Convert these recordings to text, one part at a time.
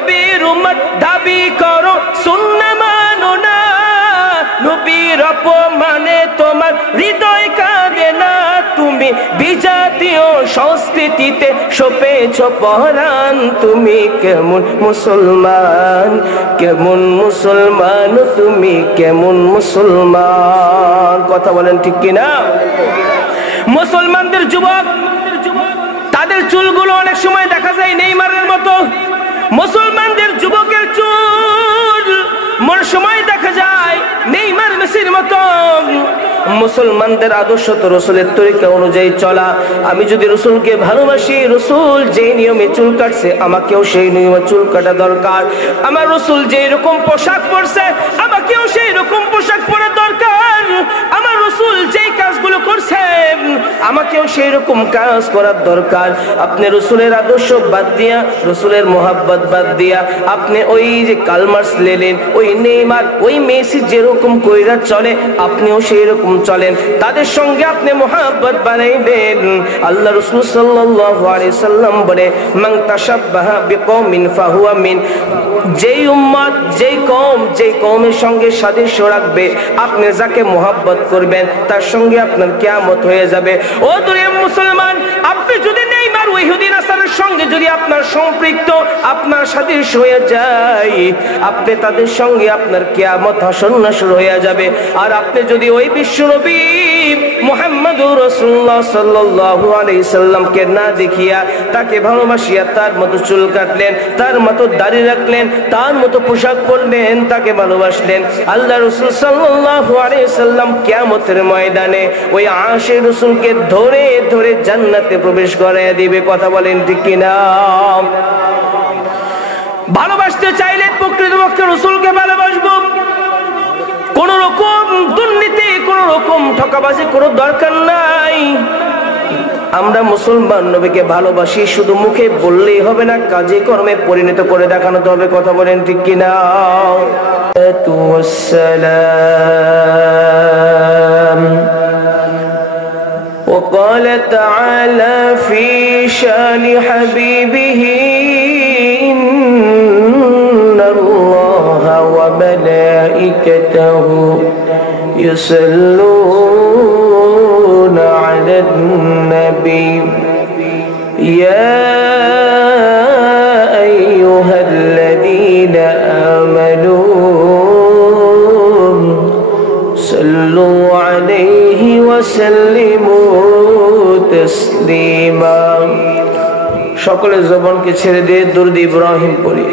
নবীর উম্মত দাবি করো সুন্নাহ মানো না, নবীর অপমানে তোমার হৃদয় কাঁদে না, তুমি বিজাতীয় সংস্কৃতিতে সপেছ পরাণ, তুমি কেমন মুসলমান, কেমন মুসলমান, তুমি কেমন মুসলমান? কথা বলেন ঠিক কিনা? মুসলমানদের যুবক তাদের চুলগুলো অনেক সময় দেখা যায় নেইমারের মতো। মুসলমানদের যুবকের চুল মনে সময় দেখা যায় নেইমার মেসির মতো। মুসলমানদের আদর্শ তো রসুলের তরিকা অনুযায়ী চলা। আমি যদি রসুলকে ভালোবাসি, রসুল যে নিয়মে চুল কাটছে আমাকেও সেই নিয়মে চুল কাটা দরকার। আমার রসুল যে রকম পোশাক পরছে আমাকেও সেই রকম পোশাক পরা দরকার। আমার রসুল যেই কাজগুলো করছে আমাকেও সেই রকম কাজ করার দরকার। আপনি রসুলের আদর্শ বাদ দিয়া, রসুলের মোহাব্বত বাদ দিয়া আপনি ওই যে কালমার্স লেলেন, ওই নেইমার, ওই মেসি যেরকম কইরা চলে আপনিও সেই রকম চলেন, তাদের সঙ্গে আপনি মোহাব্বত বানাইবেন। আল্লাহ রাসূল সাল্লাল্লাহু আলাইহি সাল্লাম বলে, মান তাশাব্বাহা বিকওমিন ফাহুয়া মিন। যেই উম্মত, যেই কওম, যেই কওমের সঙ্গে সাদৃশ্য রাখবে, আপনি যাকে মোহাব্বত করবেন তার সঙ্গে আপনার কিয়ামত হয়ে যাবে। ও দুনিয়ার মুসলমান, আপনি যদি নেইমার ইহুদি নাসারার সঙ্গে যদি আপনার সম্পৃক্ত, আপনার সাদৃশ্য হয়ে যায়, আপনি তাদের সঙ্গে আপনার কিয়ামত হাসর নাসর হয়ে যাবে। আর আপনি যদি ওই বিশ্বনবী মুহাম্মদুর রাসূলুল্লাহ সাল্লাল্লাহু আলাইহি সাল্লামকে না দেখিয়া তাকে ভালোবাসিয়া তার মতো চুল কাটলেন, তার মতো দাড়ি রাখলেন, তার মতো পোশাক পরলেন, তাকে ভালোবাসলেন, আল্লাহ রাসূল সাল্লাল্লাহু আলাইহি সাল্লাম কিয়ামতের ময়দানে ওই আশিক রাসূলকে ধরে ধরে জান্নাতে প্রবেশ করাইয়া দিবে। কথা বলেন ঠিক কিনা? ভালোবাসতে চাইলে প্রকৃতপক্ষে রাসূলকে ভালোবাসবো। কোন রকম দুর্নীতি, কোন রকম ঠকাবাজি কোনো দরকার নাই। আমরা মুসলমান নবীকে ভালোবাসি, শুধু মুখে বললেই হবে না, কাজে কর্মে পরিণত করে দেখানো হবে। কথা বলেন ঠিক কিনা? وقال تعالى في شان حبيبه إن الله وملائكته يصلون على النبي يا أيها الذين آمنوا صلوا عليه وسلموا تسليما। সকলে জবানকে ছেড়ে দিয়ে দুরূদ ইব্রাহিম পড়ি।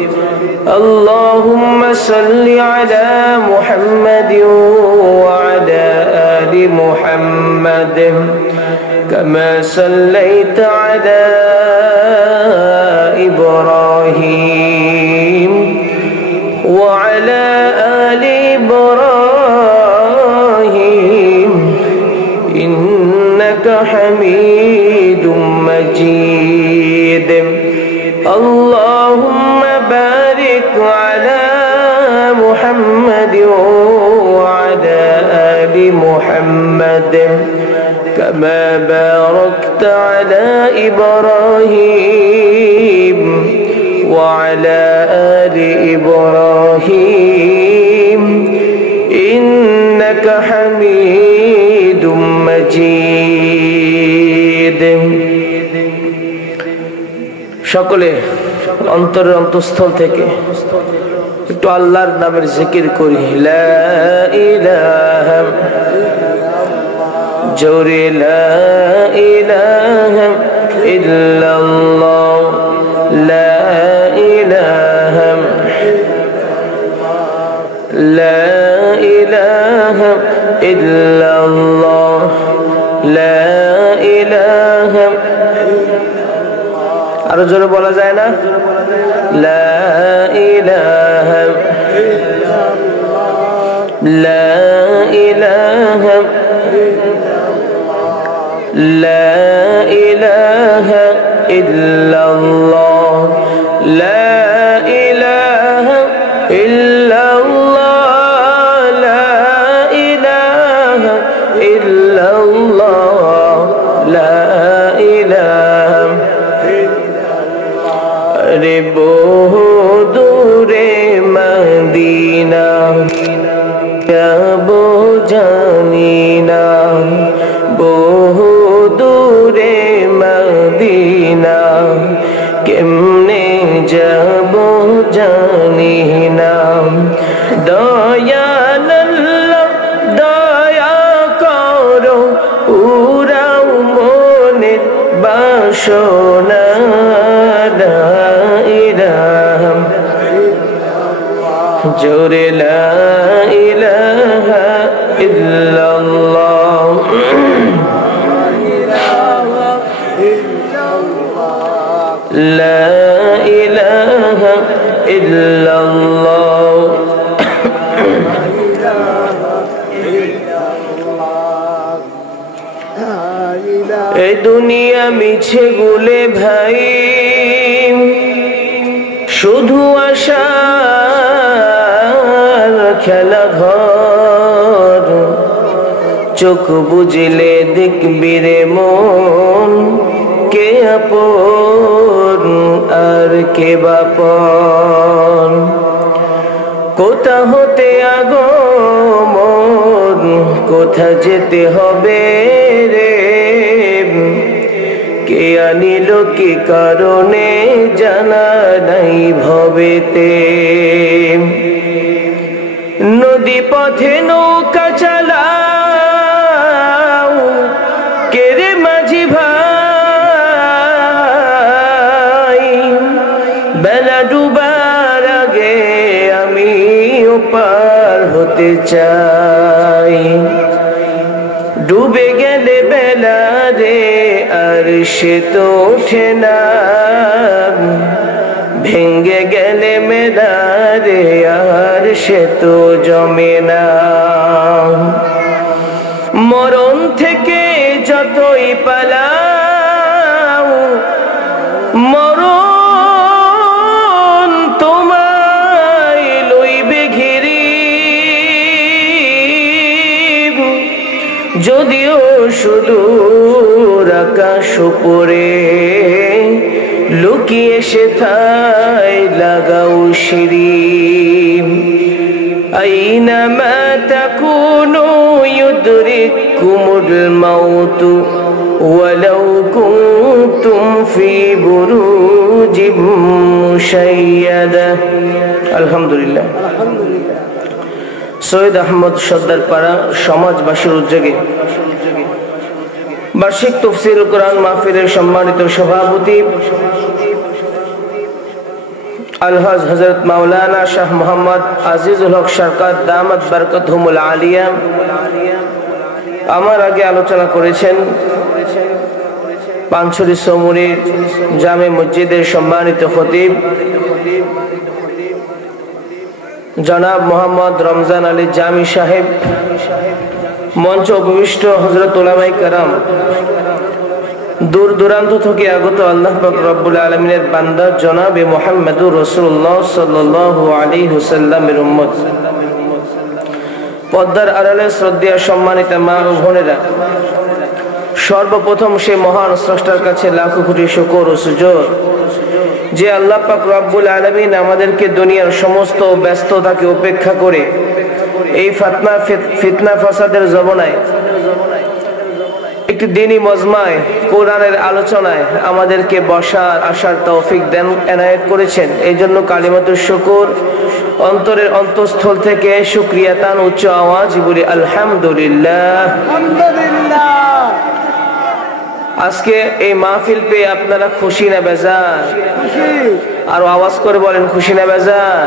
আল্লাহুম্মা সাল্লি আলা মুহাম্মাদিন ওয়া আলা আলি মুহাম্মাদ কামা সাল্লাইতা আলা ইব্রাহিম ওয়া আলা আলি ইব্রাহিম ইন্নাকা হামিদুম মাজিদ। আল্লাহুম্মা বারিক আলা মুহাম্মাদ ওয়া আলা আলি মুহাম্মাদ কামা বারাকতা আলা ইব্রাহিম ওয়া আলা আলি ইব্রাহিম ইন্নাকা হামিদুম মাজিদ। সকলে অন্তরের অন্তঃস্থল থেকে একটু আল্লাহর নামের জিকির করি। লা ইলাহা জোরে লা ইলাহা ইল্লাল্লাহ লা ইলাহা লা ইলাহা ইল্লাল্লাহ লা ইলাহা। আরো জোরে বলা যায় না? লা ইলাহা লা ইলাহা লা ইলাহা ইল্লাল্লাহ লা ইলাহা ইল্লাল্লাহ লা ইলাহা ইল্লাল্লাহ লা ইলাহা। রে বহু জোরে লা ইলাহা ইল্লাল্লাহ। লা ইলাহা ইল্লাল্লাহ। এই দুনিয়া মিছে গুলে ভাই, শুধু আশার খেলা ঘর। চোখ বুঝলে দেখবি রে মন, কে আপন আর কে বাপন। কোথা হতে আগমন, কোথা যেতে হবে রে, কে আনিল কি কারণে জানা নাই ভবেতে। নদী পথে নৌকা চালাও, কে রে মাঝি ভাই। বেলা ডুবার আগে আমি পার হতে চাই। ডুবে গেলে বেলা রে আর সে তো ওঠে না, ভেঙ্গে গেলে মেলা রে আর সে তো জমে না। মরণ থেকে যতই পালাও, মরণ তোমায় লইবে ঘিরি। যদিও সুদূর আকাশ উপরে, লুকিয়ে সেথায় লাগাও সিঁড়ি। আইনামা তাকুনু ইউদরিকুমুল মাউতু ওয়ালাউ কুনতুম ফি বুরুজিম মুশাইয়াদা। আলহামদুলিল্লাহ। সৈয়দ আহমদ সর্দার পাড়া সমাজবাসীর উদ্যোগে বার্ষিক তাফসীরুল কোরআন মাহফিলের সম্মানিত সভাপতি আলহাজ হযরত মাওলানা শাহ মোহাম্মদ আজিজুল হক সরকার দামাত বরকতুহুমুল আলিয়া আমার আগে আলোচনা করেছেন। পানছড়ি সমুরি জামে মসজিদের সম্মানিত খতিব জনাব মোহাম্মদ রমজান আলী জামি সাহেব, মঞ্চ উপবিষ্ট হযরত উলামায়ে কেরাম, দূর দূরান্ত থেকে আগত আল্লাহ পাক রব্বুল আলামিনের বান্দা জনাবে মুহাম্মদুর রাসূলুল্লাহ সাল্লাল্লাহু আলাইহি ওয়াসাল্লামের উম্মত, পর্দার আড়ালে শ্রদ্ধেয় সম্মানিত মা ও বোনেরা, সর্বপ্রথম সেই মহান স্রষ্টার কাছে লাখো কোটি শুকর ও সুজুদ যে আল্লাহ পাক রব্বুল আলামিন আমাদেরকে দুনিয়ার সমস্ত ব্যস্ততাকে উপেক্ষা করে এই ফিতনা ফাসাদের জমানায় একটি দ্বীনি মজমায় কোরআনের আলোচনায় আমাদেরকে বসার আসার তৌফিক দেন এনায়েত করেছেন। এই জন্য কালিমাতুশ শুকর অন্তরের অন্তঃস্থল থেকে শুকরিয়া তান উচ্চ আওয়াজ বলি আলহামদুলিল্লাহ। আজকে এই মাহফিল পেয়ে আপনারা খুশি না বেজার? আর আওয়াজ করে বলেন খুশি না বেজার?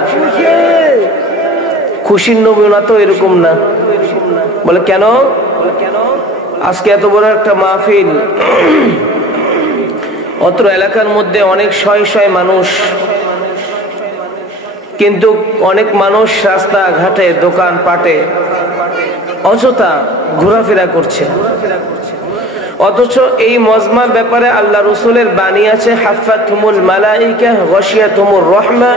খুশির নমুনা তো এরকম না। বলে কেন? আজকে এত বড় একটা মাহফিল, অত্র এলাকার মধ্যে অনেক শয় শয় মানুষ, কিন্তু অনেক মানুষ রাস্তা ঘাটে দোকান পাটে অযথা ঘোরাফেরা করছে। অথচ এই মজমার ব্যাপারে আল্লাহ রাসূলের বাণী আছে, হাফাতুমুল মালাইকা গাশিয়াতুমুর রাহমা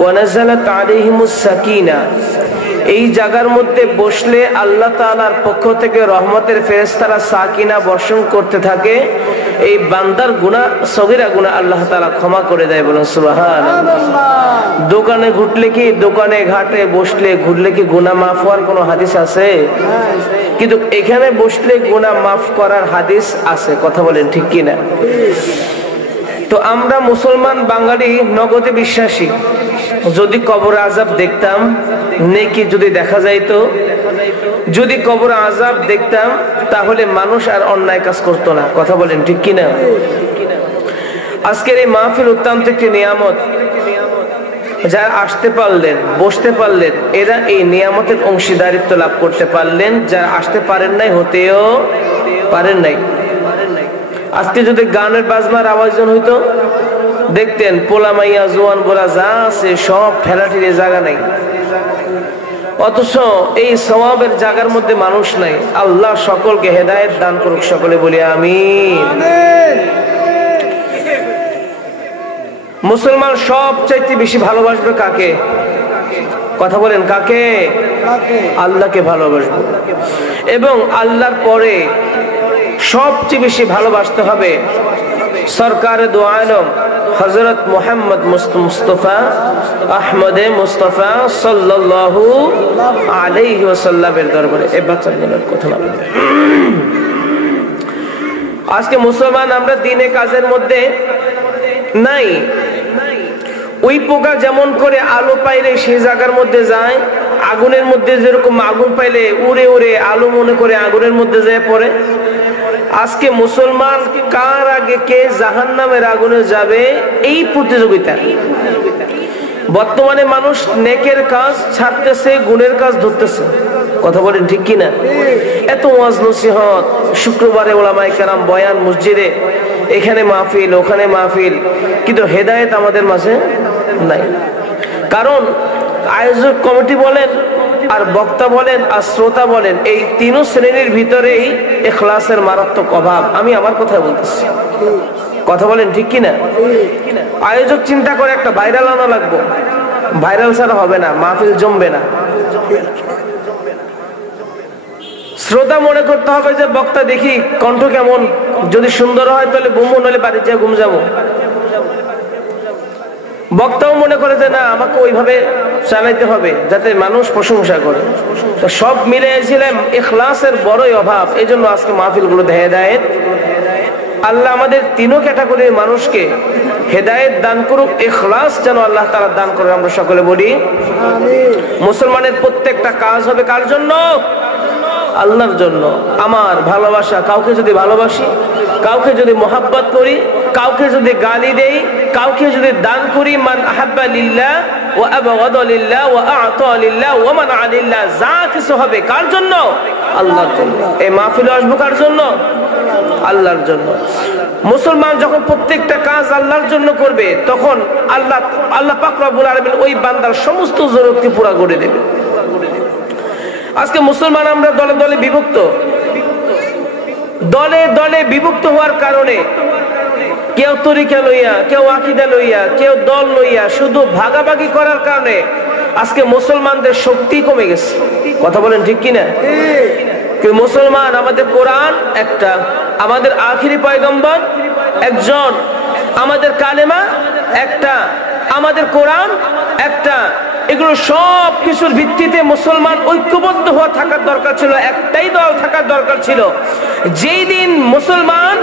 ওয়া নাযালাত আলাইহিমুস সাকিনা। এই জায়গার মধ্যে বসলে আল্লাহ তাআলার পক্ষ থেকে রহমতের ফেরেশতারা সাকিনা বর্ষণ করতে থাকে। এই বান্দার গুনাহ, সগীরা গুনাহ আল্লাহ তাআলা ক্ষমা করে দেয়। বলুন সুবহানাল্লাহ। দোকানে ঘুরলে কি, দোকানে ঘাটে বসলে ঘুরলে কি গুনাহ মাফ হওয়ার কোনো হাদিস আছে? কিন্তু এখানে বসলে গুনাহ মাফ করার হাদিস আছে। কথা বলেন ঠিক কি না? তো আমরা মুসলমান বাঙালি নগদে বিশ্বাসী। যদি কবর আযাব দেখতাম, নেকি যদি দেখা যাইতো, যদি কবর আযাব দেখতাম, তাহলে মানুষ আর অন্যায় কাজ করতো না। কথা বলেন ঠিক কি না? আজকের এই মাহফিল অত্যন্ত একটি নিয়ামত। যারা আসতে পারলেন, বসতে পারলেন, এরা এই নিয়ামতের অংশীদারিত্ব লাভ করতে পারলেন। যারা আসতে পারেন নাই, হতেও পারেন নাই। আজকে যদি গানের বাজনার আওয়াজন হইতো, দেখতেন পোলা মাইয়া জোয়ান বলা যা আছে সব ঠেলাঠেলি, জায়গা নাই। অথচ এই সওয়াবের জায়গার মধ্যে মানুষ নাই। আল্লাহ সকলকে হেদায়েত দান করুক, সকলে বলি আমিন। মুসলমান সবচাইতে বেশি ভালোবাসবে কাকে? কথা বলেন, কাকে? আল্লাহকে ভালোবাসবে। এবং আল্লাহর পরে সবচেয়ে বেশি ভালোবাসতে হবে সরকার দু আলম হযরত মুহাম্মদ মুস্তাফা আহমদে মুস্তাফা সাল্লাল্লাহু আলাইহি ওয়াসাল্লামের দরবারে। এই বাচ্চাগুলোর কথা না বলবে। আজকে মুসলমান আমরা দিনে কাজের মধ্যে নাই। ওই পোকা যেমন করে আলো পাইলে সেই জায়গার মধ্যে যায়, আগুনের মধ্যে যেরকম আগুন পাইলে উড়ে উড়ে আলো মনে করে আগুনের মধ্যে যায় পড়ে। আজকে মুসলমান কার আগে কে জাহান্নামের আগুনে যাবে এই প্রতিযোগিতা। বর্তমানে মানুষ নেকের কাজ ছাড়তেছে, গুণের কাজ ধরতেছে। কথা বলেন ঠিক কিনা? এত ওয়াজ নসিহত, শুক্রবারে ওলামায়ে কেরাম বয়ান, মসজিদে এখানে মাহফিল, ওখানে মাহফিল, কিন্তু হেদায়েত আমাদের মাঝে নাই। কারণ আয়োজক কমিটি বলেন, আর বক্তা বলেন, আর শ্রোতা বলেন, এই তিন শ্রেণীর ভিতরেই ইখলাসের মারাত্মক অভাব। আমি আমার কথা বলতেছি, কথা বলেন ঠিক কিনা? আয়োজক চিন্তা করে একটা ভাইরাল আনা লাগবে, ভাইরাল ছাড়া হবে না, মাহফিল জমবে না। শ্রোতা মনে করতে হবে যে বক্তা দেখি কণ্ঠ কেমন, যদি সুন্দর হয় তাহলে বুমবু, নইলে বাড়ি যেয়ে ঘুম যাবো। বক্তাও মনে করে যে না, আমাকে ওইভাবে চালাইতে হবে যাতে মানুষ প্রশংসা করে। তো সব মিলে এসেছিলাম, ইখলাসের বড়ই অভাব। এই জন্য আজকে মাহফিলগুলোতে হেদায়েত। আল্লাহ আমাদের তিনও ক্যাটাগরির মানুষকে হেদায়েত দান করুক, ইখলাস যেন আল্লাহ তাআলা দান করে। আমরা সকলে বলি আমিন। মুসলমানের প্রত্যেকটা কাজ হবে কার জন্য? আল্লাহর জন্য। আমার ভালোবাসা, কাউকে যদি ভালোবাসি, কাউকে যদি মোহাব্বত করি, কাউকে যদি গালি দেই, কাউকে যদি দান করি, মান আহাব্বা লিল্লাহ ওয়া আবগাদা লিল্লাহ ওয়া আ'তা লিল্লাহ ওয়া মানআ লিল্লাহ, যা কিছু হবে কার জন্য? আল্লাহর জন্য। এই মাহফিলে আসবো কার জন্য? আল্লাহর জন্য। মুসলমান যখন প্রত্যেকটা কাজ আল্লাহর জন্য করবে, তখন আল্লাহ পাক রব্বুল আলামিন ওই বান্দার সমস্ত জরুরতকে পুরা করে দেবে। আজকে মুসলমান আমরা দলে দলে বিভক্ত। দলে দলে বিভক্ত হওয়ার কারণে কেউ তরিকা লইয়া, কেউ আকীদা লইয়া, কেউ দল লইয়া শুধু ভাগাভাগি করার কারণে আজকে মুসলমানদের শক্তি কমে গেছে। কথা বলেন ঠিক কিনা? মুসলমান, আমাদের কোরআন একটা, আমাদের আখিরি পয়গম্বর একজন, আমাদের কালেমা একটা, আমাদের কোরআন একটা। এগুলো সব কিছুর ভিত্তিতে মুসলমান ঐক্যবদ্ধ হওয়া থাকার দরকার ছিল, একটাই দল থাকার দরকার ছিল। যেই দিন মুসলমান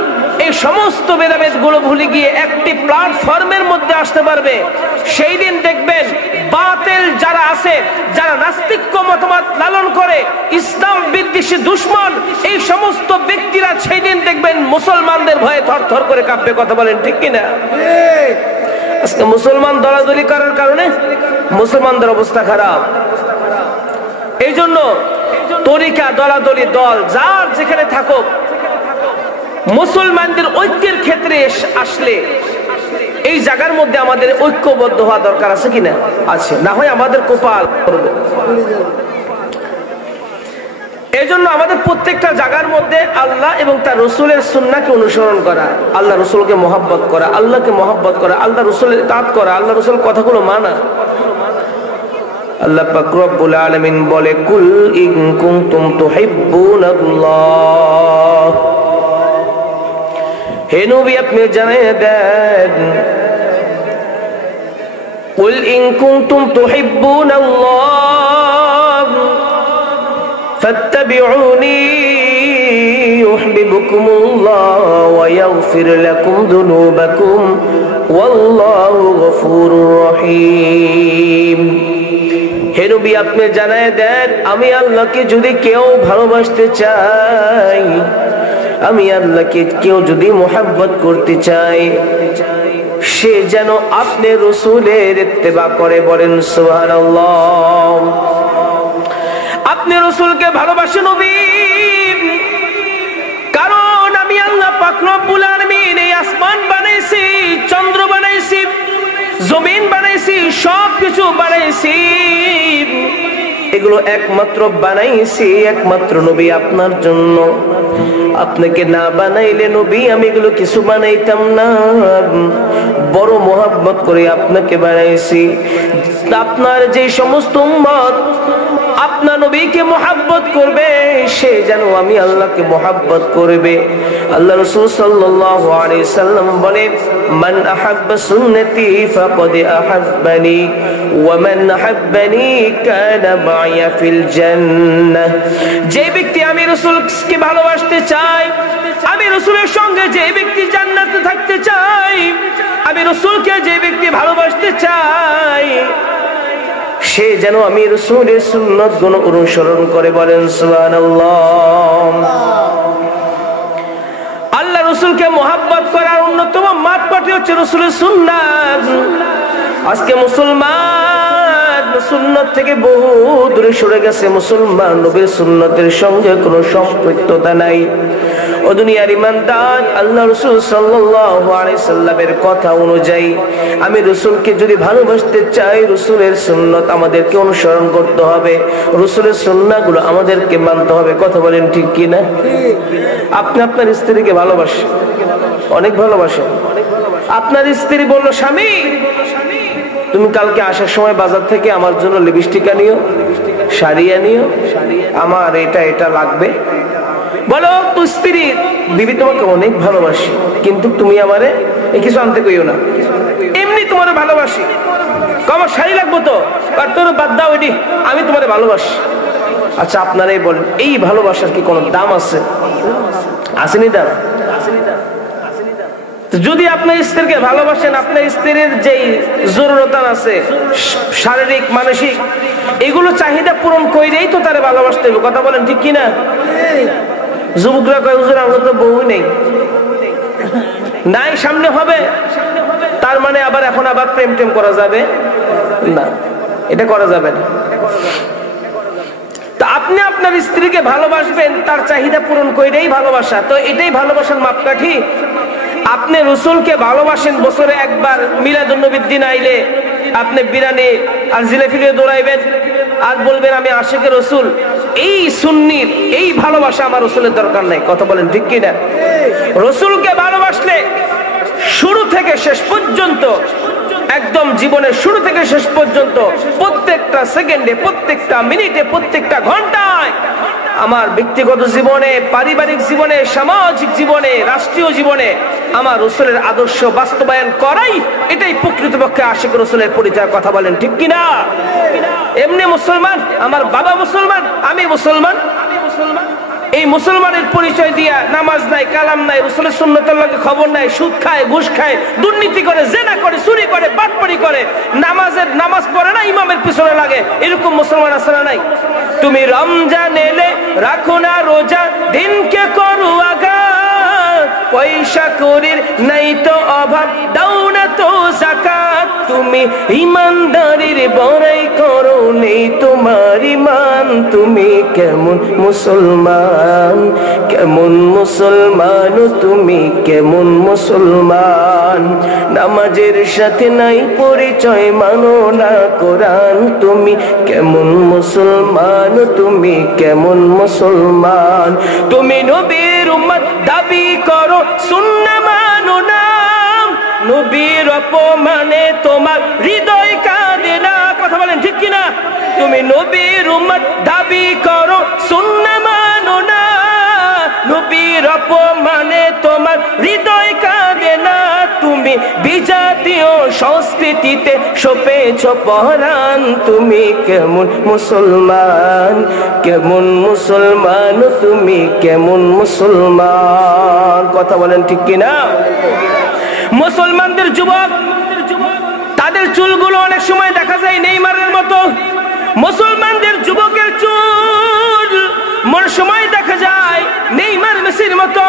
এই সমস্ত ভেদাভেদ গুলো ভুলে গিয়ে একটি প্ল্যাটফর্মের মধ্যে আসতে পারবে, সেই দিন দেখবেন বাতিল যারা আছে, যারা নাস্তিক্য মতবাদ লালন করে, ইসলাম বিদ্বেষী দুশমন, এই সমস্ত ব্যক্তিরা সেই দিন দেখবেন মুসলমানদের ভয়ে থরথর করে কাঁপবে। কথা বলেন ঠিক কিনা? আজকে মুসলমান দলাদলি করার কারণে মুসলমানদের অবস্থা খারাপ। এই জন্য তরিকা, দলাদলি, দল যার যেখানে থাকুক, মুসলমানদের ঐক্যের ক্ষেত্রে আসলে এই জায়গার মধ্যে আমাদের ঐক্যবদ্ধ হওয়া দরকার আছে কিনা? আছে, না হয় আমাদের কপাল করবে। এই জন্য আমাদের প্রত্যেকটা জায়গার মধ্যে আল্লাহ এবং তার রসুলের সুন্নাহকে অনুসরণ করা, আল্লাহ রসুলকে মহব্বত করা, আল্লাহকে মহব্বত করা, আল্লাহ রসুলের ইতাআত করা, আল্লাহ রসুলের কথাগুলো মানা। আল্লাহ পাক রব্বুল আলামিন বলে, কুল ইন কুনতুম তুহিব্বুনাল্লাহ, হে নবী আপনি জানিয়ে দেন, কুল ইন কুনতুম তুহিব্বুনাল্লাহ ফাত্তাবিউনি ইউহিব্বুকুমুল্লাহ ওয়া ইয়াগফির লাকুম যুনুবাকুম ওয়াল্লাহু গফুরুর রহিম। হে নবী আপনি জানায় দেন, আমি আল্লাহকে যদি কেউ ভালোবাসতে চাই, আমি আল্লাহকে কেউ যদি মোহাব্বত করতে চাই, সে যেন আপনি রাসূলের ইত্তেবা করে, বলেন সুবহানাল্লাহ। আপনি রাসূলকে ভালোবাসেন নবী, কারণ আমি আল্লাহ পাক রব্বুল আলামিন এই আসমান বানাইছি, চন্দ্র বানাইছি, জমিন বানাইছি, সবকিছু বানাইছি, এগুলো একমাত্র বানাইছি একমাত্র নবী আপনার জন্য। আপনাকে না বানাইলে নবী আমি এগুলো কিছু বানাইতাম না। বড় মোহাব্বত করে আপনাকে বানাইছি। আপনার যে সমস্ত উম্মত আপনার নবীকে মোহাব্বত করবে, সে যেন আমি আল্লাহকে মোহাব্বত করবে। আল্লাহ রাসূল সাল্লাল্লাহু আলাইহি সাল্লাম বলে, মান আহাব্বা সুন্নতি ফাকাদ আহাব্বানি ওয়া মান আহাব্বানি কানা মাইয়া ফিল জান্নাহ। যে ব্যক্তি আমি রাসূলকে ভালোবাসতে চায়, আমি রাসূলের সঙ্গে যে ব্যক্তি জান্নাতে থাকতে চায়, আমি রাসূলকে যে ব্যক্তি ভালোবাসতে চায়, সে যেন আমি রাসূলের সুন্নাতগুলো অনুসরণ করে, বলেন সুবহানাল্লাহ। আল্লাহ রাসূলকে মোহাব্বত করার অন্যতম মাপকাঠি হচ্ছে রাসূলের সুন্নাত। আজকে মুসলমান সুন্নাত থেকে বহু দূরে সরে গেছে। মুসলমান নবীর সুন্নাতের সঙ্গে কোনো সম্পৃক্ততা নাই। ও দুনিয়ার ইমানদার, আল্লাহ রাসূল সাল্লাল্লাহু আলাইহি সাল্লামের কথা অনুযায়ী আমি রাসূলকে যদি ভালোবাসতে চাই, রাসূলের সুন্নাত আমাদেরকে অনুসরণ করতে হবে, রাসূলের সুন্নাহগুলো আমাদেরকে মানতে হবে। কথা বলেন ঠিক কি না? আপনি আপনার স্ত্রীকে ভালোবাসেন, অনেক ভালোবাসেন। আপনার স্ত্রী বলল, স্বামী তুমি কালকে আসার সময় বাজার থেকে আমার জন্য লিপস্টিক আনিও, শাড়ি আনিও, আমার এটা এটা লাগবে। বলো তো স্ত্রী, বিবি তোমাকে অনেক ভালোবাসি, কিন্তু তুমি আমারে এই কিছু আনতে কইও না, এমনি তোমার ভালোবাসি, আমার শাড়ি লাগবো তো, আর তোর বাদ দাও এটি, আমি তোমারে ভালোবাসি। আচ্ছা আপনারাই বলেন, এই ভালোবাসার কি কোনো দাম আছে? আসেনি দাম? যদি আপনার স্ত্রীকে ভালোবাসেন, আপনার স্ত্রীর যেই জরুরত আছে শারীরিক মানসিক, এগুলো চাহিদা পূরণ কইরেই তো তারে ভালোবাসতে হবে। কথা বলেন ঠিক কিনা? যুবকরা কয়, হুজুর আমার তো বউ নেই, নাই সামনে হবে, তার মানে আবার এখন আবার প্রেম টেম করা যাবে না, এটা করা যাবে না। তা আপনি আপনার স্ত্রীকে ভালোবাসবেন, তার চাহিদা পূরণ কইরেই ভালোবাসা, তো এটাই ভালোবাসার মাপকাঠি। আপনি রাসূলকে ভালোবাসেন, বছরে একবার মিলাদুন নবীর দিন আইলে আপনি বিরানি আর জিলাপি নিয়ে দৌড়াইবেন আর বলবেন আমি আশিকে রাসূল। এই সুন্নির এই ভালোবাসা আমার রাসূলের দরকার নাই। কথা বলেন ঠিক কিনা? রাসূলকে ভালোবাসলে শুরু থেকে শেষ পর্যন্ত, একদম জীবনের শুরু থেকে শেষ পর্যন্ত, প্রত্যেকটা সেকেন্ডে, প্রত্যেকটা মিনিটে, প্রত্যেকটা ঘন্টায়, আমার ব্যক্তিগত জীবনে, পারিবারিক জীবনে, সামাজিক জীবনে, রাষ্ট্রীয় জীবনে আমার রাসূলের আদর্শ বাস্তবায়ন করাই এটাই প্রকৃতপক্ষে আশিক রাসূলের পরিচয়। কথা বলেন ঠিক কিনা? এমনি মুসলমান, আমার বাবা মুসলমান, আমি মুসলমান, এই মুসলমানের পরিচয় দিয়া নামাজ নাই, কালাম নাই, রাসূলের সুন্নাতের লগে খবর নাই, সুদ খায়, ঘুষ খায়, দুর্নীতি করে, জেনা করে, চুরি করে, বাটপারি করে, নামাজ পড়ে না, ইমামের পিছনে লাগে, এরকম মুসলমান আছে না নাই? তুমি রমজান এলে রাখো না রোজা, দিনকে করো আঘাত, পয়সা করির নাই তো অভাব, দাও না তো যাকাত, তুমি ইমানদারির বড়াই করো, নেই তোমার ঈমান, তুমি কেমন মুসলমান, কেমন মুসলমান তুমি, কেমন মুসলমান? নামাজের সাথে নাই পরিচয়, মানো না কোরআন, তুমি কেমন মুসলমান, তুমি কেমন মুসলমান? তুমি নবীর উম্মত দাবি করো, সুন্নাহ মানো না, নবীর অপমানে তোমার হৃদয় কাঁদে না। কথা বলেন ঠিক কিনা? তুমি নবীর উম্মত দাবি করো, সুন্নাহ মানো না, নবীর অপমানে তোমার হৃদয় কাঁদে না, তুমি বিজাতীয় সংস্কৃতিতে সপেছ পরাণ, তুমি কেমন মুসলমান, কেমন মুসলমান তুমি, কেমন মুসলমান? কথা বলেন ঠিক কিনা? মুসলমানদের যুবক, তাদের চুলগুলো অনেক সময় দেখা যায় নেইমারের মতো। মুসলমানদের যুবকের চুল মনে সময় দেখা যায় নেইমার মেসির মতো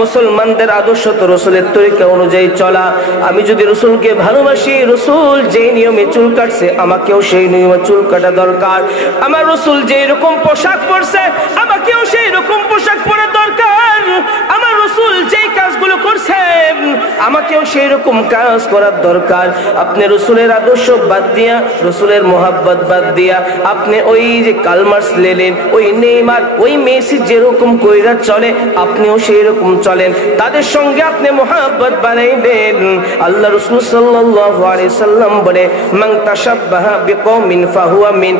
মুসলমানদের আদর্শ তো রসুলের তরিকা অনুযায়ী চলা। আমি যদি রসুলকে ভালোবাসি, রসুল যে নিয়মে চুল কাটছে আমাকেও সেই নিয়মে চুল কাটা দরকার। আমার রসুল যে রকম পোশাক পরছে আমাকেও সেই রকম পোশাক পরা দরকার। আমার রসুল যেই কাজগুলো করছে আমাকেও সেই রকম কাজ করার দরকার। আপনি রসুলের আদর্শ বাদ দিয়া, রসুলের মোহাব্বত বাদ দিয়া আপনি ওই যে কালমার্স লেলেন, ওই নেইমার, ওই মেসি যেরকম কইরা চলে আপনিও সেই রকম চলেন, তাদের সঙ্গে আপনি মোহাব্বত বানাইবেন। আল্লাহ রাসূল সাল্লাল্লাহু আলাইহি সাল্লাম বলে, মান তাশাব্বাহা বিকওমিন ফাহুয়া মিন।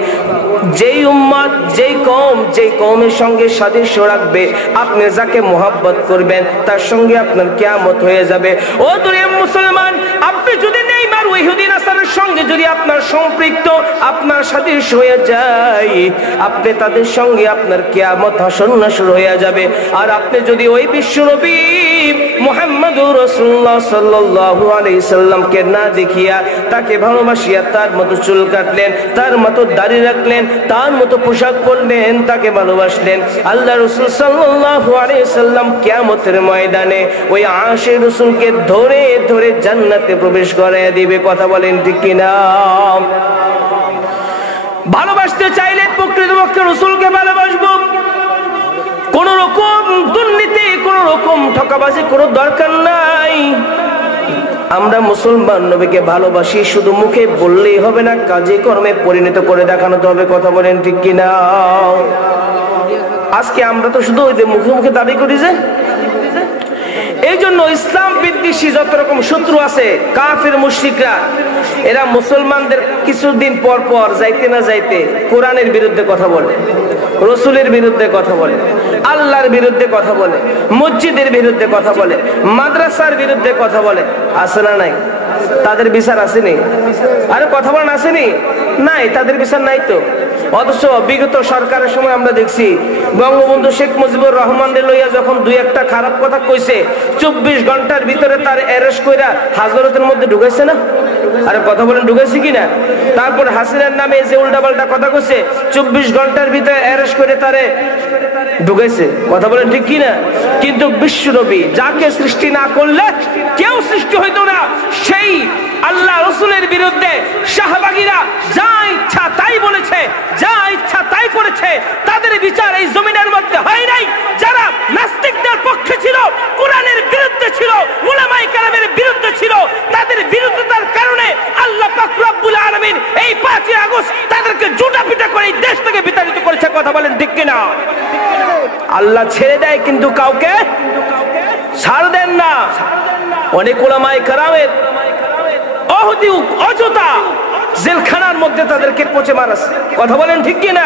যেই উম্মত, যেই কওম, যেই কওমের সঙ্গে সাদৃশ্য রাখবে, আপনি যাকে মোহাব্বত করবেন তার সঙ্গে আপনার কিয়ামত হয়ে যাবে। ও দুনিয়ার মুসলমান, আপনি যদি নেইমার ইহুদি নাসারার সঙ্গে যদি আপনার সম্পৃক্ত, আপনার সাদৃশ্য হয়ে যায়, আপনি তাদের সঙ্গে আপনার কিয়ামত হাসর নাসর হয়ে যাবে। আর আপনি যদি ওই বিশ্বনবী মুহাম্মদুর রাসূলুল্লাহ সাল্লাল্লাহু আলাইহি সাল্লামকে না দেখিয়া তাকে ভালোবাসিয়া তার মতো চুল কাটলেন, তার মতো দাড়ি রাখলেন, তার মতো পোশাক পরলেন, তাকে ভালোবাসলেন, আল্লাহ রাসূল সাল্লাল্লাহু আলাইহি সাল্লাম কিয়ামতের ময়দানে ওই আশিক রাসূলকে ধরে ধরে জান্নাতে প্রবেশ করায় দিবে। কথা বলেন ঠিক কিনা? ভালোবাসতে চাইলে প্রকৃতপক্ষে রাসূলকে ভালোবাসবো। কোন রকম দুর্নীতি, কোন রকম ঠকাবাজি কোনো দরকার নাই। আমরা মুসলমান নবীকে ভালোবাসি, শুধু মুখে বললেই হবে না, কাজে কর্মে পরিণত করে দেখানো হবে। কথা বলেন ঠিক কিনা? আজকে আমরা তো শুধু ওই যে মুখে মুখে দাবি করি যে। এই জন্য ইসলাম বিদ্বেষী যত রকম শত্রু আছে, কাফির মুশরিকরা, এরা মুসলমানদের কিছুদিন পর পর যাইতে না যাইতে কোরআনের বিরুদ্ধে কথা বলে, রসুলের বিরুদ্ধে কথা বলে, আল্লাহর বিরুদ্ধে কথা বলে, মসজিদের বিরুদ্ধে কথা বলে, মাদ্রাসার বিরুদ্ধে কথা বলে। আছে না নাই? তাদের বিচার আসেনি? আরে কথা বলেন, আসেনি? নাই, তাদের বিচার নাই তো। অথচ বিগত সরকারের সময় আমরা দেখছি বঙ্গবন্ধু শেখ মুজিবুর রহমানের লইয়া যখন দুই একটা খারাপ কথা কইছে, 24 ঘন্টার ভিতরে তার অ্যারেস্ট কইরা হাজরতের মধ্যে ঢুকাইছে না? আরে কথা বলেন, ঢুকাইছে কিনা? তারপর হাসিনার নামে যে উল্টাপাল্টা কথা কইছে, 24 ঘন্টার ভিতরে অ্যারেস্ট করে তারে ঢুকাইছে। কথা বলেন ঠিক কিনা? কিন্তু বিশ্বনবী যাকে সৃষ্টি না করলে কেউ সৃষ্টি হইতো না, সেই আল্লাহ রসুলের বিরুদ্ধে শাহবাগীরা যা ইচ্ছা তাই বলেছে, যা ইচ্ছা তাই করেছে। তাদের বিচার এই জমিনের মধ্যে হয় নাই। যারা নাস্তিকদের পক্ষে ছিল, কোরআনের বিরুদ্ধে ছিল, উলামায়ে কেরামের বিরুদ্ধে ছিল, তাদের বিরুদ্ধতার কারণে আল্লাহ পাক রব্বুল আলামিন এই 5 আগস্ট তাদেরকে জুতা পিটা করে এই দেশ থেকে বিতাড়িত করেছে। কথা বলেন ঠিক কিনা? আল্লাহ ছেড়ে দেয় কিন্তু কাউকে ছাড় দেন না। অনেক উলামায়ে কেরামের অযথা জেলখানার মধ্যে তাদেরকে পচে মারাছে। কথা বলেন ঠিক কিনা?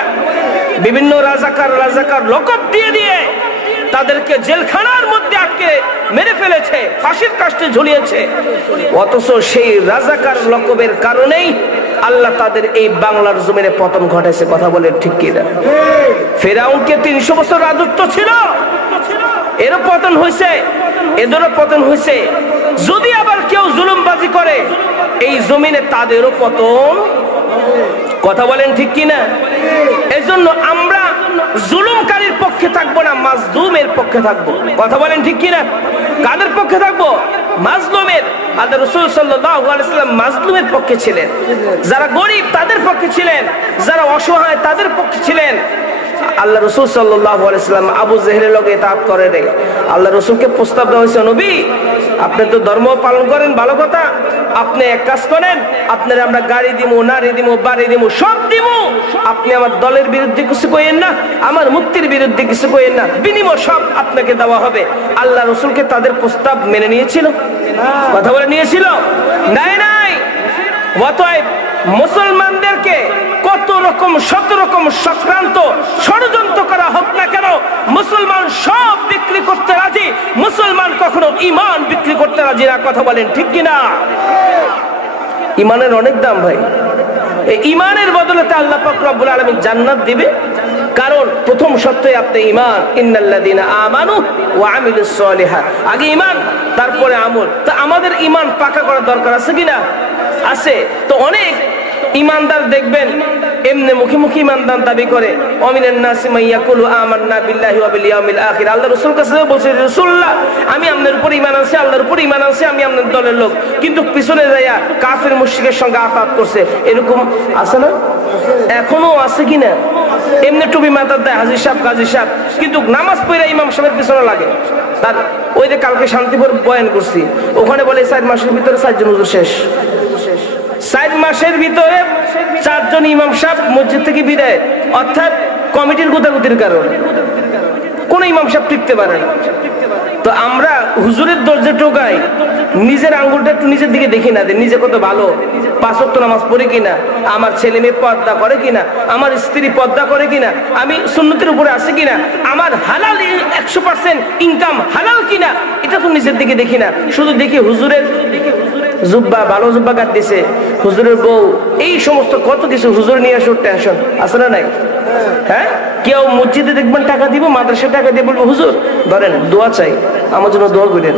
বিভিন্ন রাজাকার লকব দিয়ে দিয়ে তাদেরকে জেলখানার মধ্যে আটকে মেরে ফেলেছে, ফাঁসির কাস্টে ঝুলিয়েছে। অথচ সেই রাজাকার লকবের কারণেই আল্লাহ তাদের এই বাংলার জমিনে পতন ঘটাইছে। কথা বলেন ঠিক কিনা? ফেরাউনকে 300 বছর রাজত্ব ছিল, এরও পতন হয়েছে, এদেরও পতন হয়েছে। যদি আবার কেউ জুলুমবাজি করে এই জমিনে তাদেরও পতন। কথা বলেন ঠিক কিনা? এজন্য আমরা জুলুমকারীর পক্ষে থাকবো না, মাজলুমের পক্ষে থাকবো। কথা বলেন ঠিক কিনা? কাদের পক্ষে থাকবো? মাজলুমের। আল্লাহ রাসূল সাল্লাল্লাহু আলাইহি সাল্লাম মাজলুমের পক্ষে ছিলেন। যারা গরীব তাদের পক্ষে ছিলেন, যারা অসহায় তাদের পক্ষে ছিলেন। আল্লাহ রাসূল সাল্লাল্লাহু আলাইহি সাল্লাম আবু জেহেলের লগে ইতাআত করে নাই। আল্লাহ রাসূলকে প্রস্তাব দেওয়া হয়েছে, নবী আপনি তো ধর্ম পালন করেন, ভালো কথা, আপনি এক কাজ করেন, আপনার আমরা গাড়ি দিমু, নারী দিমু, বাড়ি দিমু, সব দিমু, আপনি আমার দলের বিরুদ্ধে কিছু কইেন না, আমার মুক্তির বিরুদ্ধে কিছু কইেন না, বিনিময় সব আপনাকে দেওয়া হবে। আল্লাহ রাসূলকে তাদের প্রস্তাব মেনে নিয়েছিল? কথা বলে নিয়েছিল? নাই নাই। অতএব মুসলমানদেরকে কত রকম শত রকম চক্রান্ত ষড়যন্ত্র করা হোক না কেন, মুসলমান সব বিক্রি করতে রাজি, মুসলমান কখনো ঈমান বিক্রি করতে রাজি না। কথা বলেন ঠিক কিনা? ঈমানের অনেক দাম ভাই। এই ঈমানের বদলেতে আল্লাহ পাক রব্বুল আলামিন জান্নাত দিবে। কারণ প্রথম শর্তই আপনি ঈমান, ইন্নাল্লাযীনা আমানু ওয়া আমিলুস সলিহাত। আগে ঈমান, তারপরে আমল। তো আমাদের ঈমান পাকা করার দরকার আছে কিনা? আছে। তো অনেক ইমানদার দেখবেন এমনি মুখে মুখে ইমানদার দাবি করে, ওমিনান নাসি মান ইয়াকুলু আমান্না বিল্লাহি ওয়া বিল ইয়াউমিল আখির। আল্লাহ রাসূল কাছে বলছে, রাসূলুল্লাহ আমি আপনার উপর ঈমান আনছি, আল্লাহর উপর ঈমান আনছি, আমি আপনার দলের লোক, কিন্তু পিছনে যাইয়া কাফের মুশরিকের সঙ্গে আতাত করছে। এরকম আছে না? এখনো আছে কিনা? এমনি টুপি মাথার দেয় হাজির সাহেব গাজী সাহেব, কিন্তু নামাজ পড়ে ইমাম সাহেবের পিছনে লাগে। তার ওই যে কালকে শান্তিপুর বয়ান করছি, ওখানে বলে 4 মাসের ভিতরে 4 জন হুজুর শেষ। 4 মাসের ভিতরে 4 জন ইমাম সাহেব মসজিদ থেকে বিদায়, অর্থাৎ কমিটির গোতাগুতির কারণে কোন ইমাম সাহেব টিকতে পারে না। তো আমরা হুজুরের দরজা টোকাই, নিজের আঙ্গুলটা একটু নিজের দিকে দেখি না, নিজে কত ভালো, 5 ওয়াক্ত নামাজ পড়ে কিনা, আমার ছেলে মেয়ে পর্দা করে কিনা, আমার স্ত্রী পর্দা করে কিনা, আমি সুন্নতের উপরে আছে কিনা, আমার হালাল 100% ইনকাম হালাল কিনা, এটা তো নিজের দিকে দেখি না। শুধু দেখি হুজুরের জুব্বা, ভালো জুব্বা কাট দিছে, হুজুরের বউ, এই সমস্ত কত কিছু হুজুর নিয়ে আসো টেনশন আছে না নাই? হ্যাঁ, কেউ মসজিদে দেখবেন টাকা দিব, মাদ্রাসায় টাকা দিয়ে বলবো হুজুর ধরেন দোয়া চাই, আমার জন্য দোয়া করেন।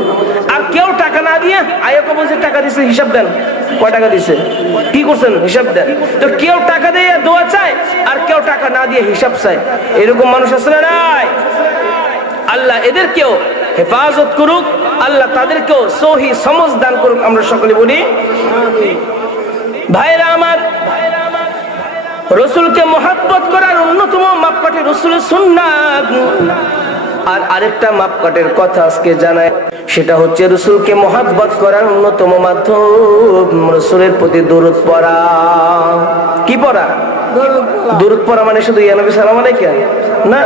আর কেউ টাকা না দিয়ে আয়াকে বলছে টাকা দিছে, হিসাব দেন কয় টাকা দিছে, কি করছেন হিসাব দেন। তো কেউ টাকা দিয়ে দোয়া চায়, আর কেউ টাকা না দিয়ে হিসাব চায়। এরকম মানুষ আছে না নাই? আল্লাহ এদেরকেও হেফাজত করুক, আল্লাহ তাদেরকেও সহি সমঝ দান করুক, আমরা সকলে বলি ভাইরা আমার। রসুলকে মহব্বত করার অন্যতম মাপকাঠি রসুলের সুন্নাত। আর আরেকটা মাপকাঠের কথা আজকে জানায়, সেটা হচ্ছে রসুলকে মহব্বত করার অন্যতম মাধ্যম রসুলের প্রতি দরুদ পড়া। কি পড়া? দরুদ পড়া মানে শুধু ইয়া নবী সালাম আলাইকা না,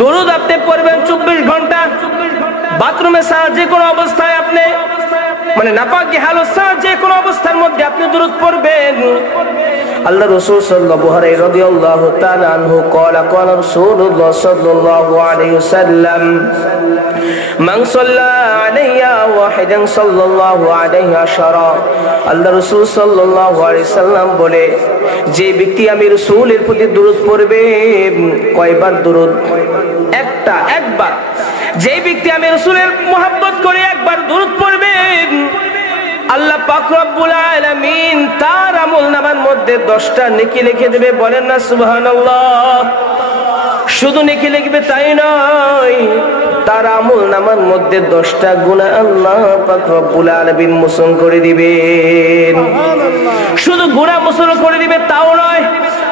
দরুদ আপনি পড়বেন 24 ঘন্টা। বাথরুমে ছাড়া যে কোনো অবস্থায় আপনি, মানে নাপাকি হালত ছাড়া যে কোনো অবস্থার মধ্যে আপনি দরুদ পড়বেন। আল্লাহ রাসূল সাল্লাল্লাহু রাদিয়াল্লাহু তাআলা আনহু قال قال رسول الله صلى الله عليه وسلم من صلى علي واحدا صلى الله عليه عشرا। আল্লাহ রাসূল সাল্লাল্লাহু আলাইহি সাল্লাম বলে, যে ব্যক্তি আমি রাসূলের প্রতি দরুদ পড়বে, কয়বার দরুদ? একবার। যে ব্যক্তি আমি রাসূলের মহব্বত করে একবার দরুদ পড়বে, আল্লাহ পাক রব্বুল আলামিন তার আমলনামার মধ্যে 10টা নেকি লিখে দেবে। বলেন না সুবহানাল্লাহ। শুধু নেকি লিখবে তাই নয়, তার আমলনামার মধ্যে 10টা গুনাহ আল্লাহ পাক রব্বুল আলামিন মোচন করে দিবেন। শুধু গুনাহ মোচন করে দিবে তাও নয়,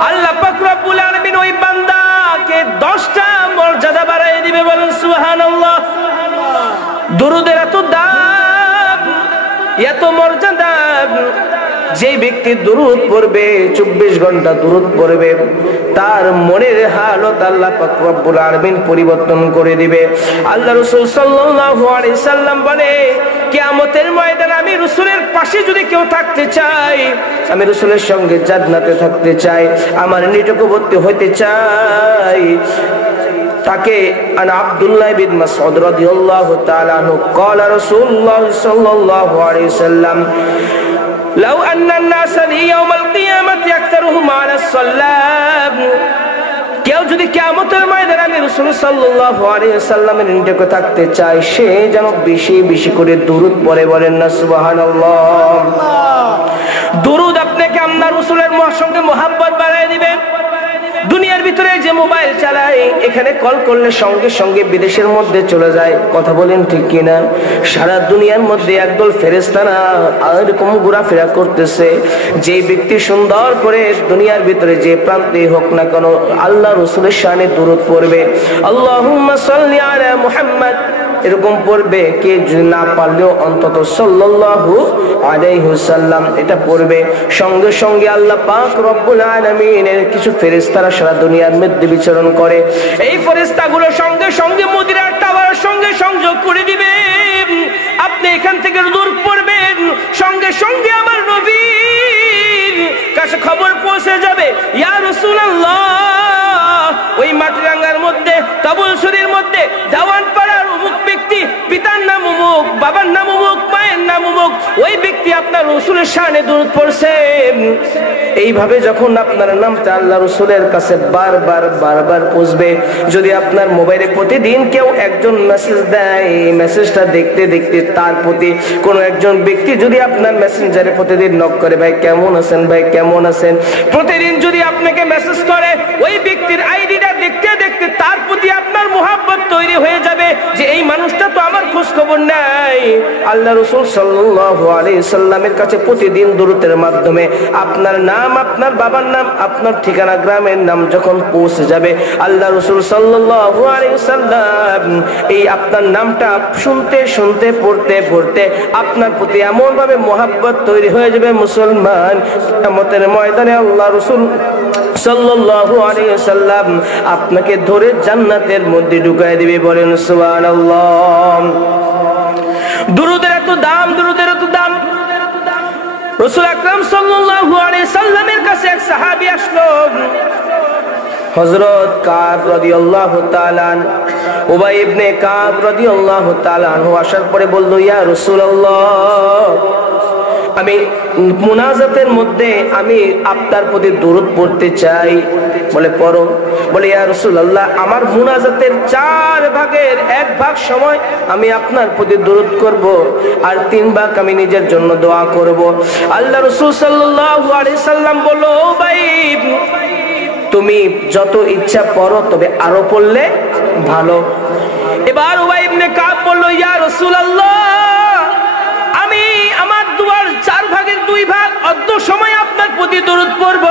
আল্লাহ পাক রব্বুল আলামিন ওই বান্দাকে 10টা মর্যাদা বাড়ায় দিবে। বলেন সুবহানাল্লাহ। দরুদের এত দাম, এত মর্যাদা। যে ব্যক্তি দরুদ পড়বে, 24 ঘন্টা দরুদ পড়বে, তার মনের হালত আল্লাহ পাক রব্বুল আলামিন পরিবর্তন করে দিবে। আল্লাহ রাসূল সাল্লাল্লাহু আলাইহি সাল্লাম বলে, কিয়ামতের ময়দানে আমি রাসূলের পাশে যদি কেউ থাকতে চাই, আমি রাসূলের সঙ্গে জান্নাতে থাকতে চাই, আমার নিকটবর্তী হতে চাই, তাকে আন আব্দুল্লাহ বিন মাসউদ রাদিয়াল্লাহু তাআলা আনহু قال رسول الله صلى الله عليه وسلم لو ان الناس يوم القيامه اكثرهم على الصلاه। কেউ যদি কিয়ামতের ময়দানে আমি রাসূল সাল্লাল্লাহু আলাইহি ওয়াসাল্লামের নিকটে থাকতে চায়, সে যেন বেশি বেশি করে দরুদ পড়ে। বলেন না সুবহানাল্লাহ। দরুদ আপনাকে আপনার রাসূলের সঙ্গে মহব্বত বাড়ায় দিবেন। দুনিয়ার ভিতরে যে মোবাইল চালায়, এখানে কল করলে সঙ্গে সঙ্গে বিদেশের মধ্যে চলে যায়। কথা বলেন ঠিক কিনা? সারা দুনিয়ার মধ্যে একদল ফেরেশতারা এরকম ঘোরাফেরা করতেছে। যে ব্যক্তি সুন্দর করে দুনিয়ার ভিতরে যে প্রান্তে হোক না কেন আল্লাহ রাসূলের শানে দরুদ পড়বে, আল্লাহুম্মা সাল্লি আলা মুহাম্মদ এরকম পড়বে, কে না পারলেও অন্তত সাল্লাল্লাহু আলাইহি ওয়াসাল্লাম এটা পড়বে, সঙ্গে সঙ্গে আল্লাহ পাক রব্বুল আলামিনের কিছু ফেরেশতারা সারা দুনিয়ার মধ্যে বিচরণ করে। এই ফেরেশতাগুলো সঙ্গে সঙ্গে মদিনার টাওয়ারের সঙ্গে সংযোগ করে দিবে। আপনি এখান থেকে দরুদ পড়বেন, সঙ্গে সঙ্গে আমার নবীর কাছে খবর পৌঁছে যাবে, ইয়া রাসূলুল্লাহ, ওই মাটিরাঙ্গার মধ্যে তাবুলসুরির মধ্যে দেওয়ান পাড়ার অমুক ব্যক্তি, পিতার নাম অমুক, বাবার নাম অমুক, মায়ের নাম অমুক, ওই ব্যক্তি আপনার রাসূলের শানে দরুদ পড়ছে। এইভাবে যখন আপনার নামটা আল্লাহ রাসূলের কাছে বারবার পৌঁছবে, যদি আপনার মোবাইলে প্রতিদিন কেউ একজন মেসেজ দেয়, এই মেসেজটা দেখতে দেখতে তার প্রতি কোন একজন ব্যক্তি যদি আপনার মেসেঞ্জারে প্রতিদিন নক করে, ভাই কেমন আছেন, ভাই কেমন আছেন, প্রতিদিন যদি আপনাকে মেসেজ করে, ওই ব্যক্তির আইডিটা দেখতে দেখতে তার প্রতি আপনার মুহাব্বত তৈরি হয়ে যাবে যে এই মানুষটা তো আমার খোঁজ খবর নাই। আল্লাহ রাসূল সাল্লাল্লাহু আলাইহি সাল্লামের কাছে প্রতিদিন দরুদের মাধ্যমে আপনার নাম, আপনার বাবার নাম, আপনার ঠিকানা, গ্রামের নাম যখন পৌঁছে যাবে, আল্লাহ রাসূল সাল্লাল্লাহু আলাইহি সাল্লাম এই আপনার নামটা শুনতে শুনতে পড়তে পড়তে আপনার প্রতি এমন ভাবে মুহাব্বত তৈরি হয়ে যাবে মুসলমান, কিয়ামতের ময়দানে আল্লাহ রাসূল সাল্লাল্লাহু আলাইহি সাল্লাম আপনাকে ধরে জান্নাতের মধ্যে ঢুকায় দিবে। বলেন সুবহানাল্লাহ। দুরূদের এত দাম, দুরূদের এত দাম। রাসূল আকরাম সাল্লাল্লাহু আলাইহি সাল্লামের কাছে এক সাহাবী আসলো, হযরত কাব রাদিয়াল্লাহু তাআলা উবাই ইবনে কাব রাদিয়াল্লাহু তাআলা আসার পরে বলল, ইয়া রাসূলুল্লাহ, আমি মুনাজাতের মধ্যে আমি আপনার প্রতি দরুদ পড়তে চাই। বলে পড়ো। বলে ইয়া রাসূলুল্লাহ, আমার মুনাজাতের 4 ভাগের 1 ভাগ সময় আমি আপনার প্রতি দরুদ করব, আর 3 ভাগ আমি নিজের জন্য দোয়া করব। আল্লাহ রাসূল সাল্লাল্লাহু আলাইহি সাল্লাম বলল, ও ভাই, তুমি যত ইচ্ছা পড়ো, তবে আরো পড়লে ভালো। এবার উবাই ইবনে কাব বলল, ইয়া রাসূলুল্লাহ, আমি আমার দুয়ার 4 ভাগের 2 ভাগ অর্ধ সময় আপনার প্রতি দরুদ পড়ব,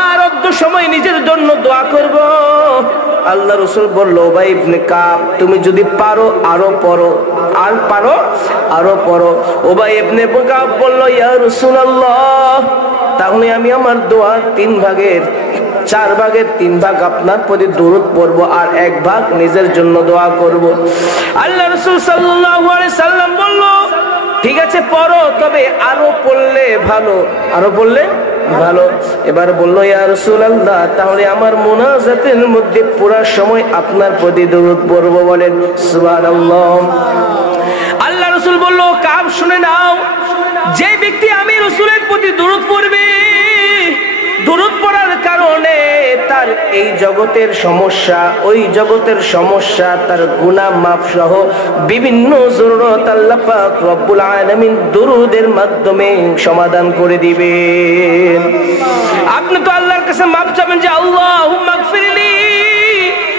আর অর্ধ সময় নিজের জন্য দোয়া করব। আল্লাহ রাসূল বলল, উবাই ইবনে কাব, তুমি যদি পারো আরো পড়ো, আর পারো আরো পড়ো। উবাই ইবনে কাব বলল, ইয়া রাসূলুল্লাহ, তাহলে আমি আমার দোয়ার 3 ভাগের 4 ভাগের 3 ভাগ আপনার প্রতি দরুদ পড়ব, আর 1 ভাগ নিজের জন্য দোয়া করব। আল্লাহ রাসূল সাল্লাল্লাহু আলাইহি সাল্লাম বলল, ঠিক আছে পড়ো, তবে আরো পড়লে ভালো, আরো পড়লে ভালো। এবার বলল, ইয়া রাসূলুল্লাহ, তাহলে আমার মুনাজাতের মধ্যে পুরো সময় আপনার প্রতি দরুদ পড়ব। বলেন সুবহানাল্লাহ। আল্লাহ রাসূল বলল, কাব শুনে নাও, যে ব্যক্তি আমি রাসূলের প্রতি দরুদ পড়বে, দরুদ পড়ার কারণে তার এই জগতের সমস্যা, ওই জগতের সমস্যা, তার গুনাহ মাফ সহ বিভিন্ন জরুরত আল্লাহ পাক রব্বুল আলামিন দরুদের মাধ্যমে সমাধান করে দিবেন। আপনি তো আল্লাহর কাছে মাফ চাবেন যে আল্লাহুম্মা গফিরলি,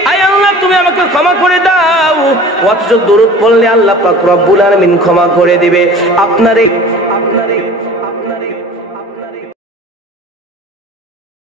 আয় আল্লাহ তুমি আমাকে ক্ষমা করে দাও, অথচ দরুদ পড়লে আল্লাহ পাক রব্বুল আলামিন ক্ষমা করে দিবে। আপনার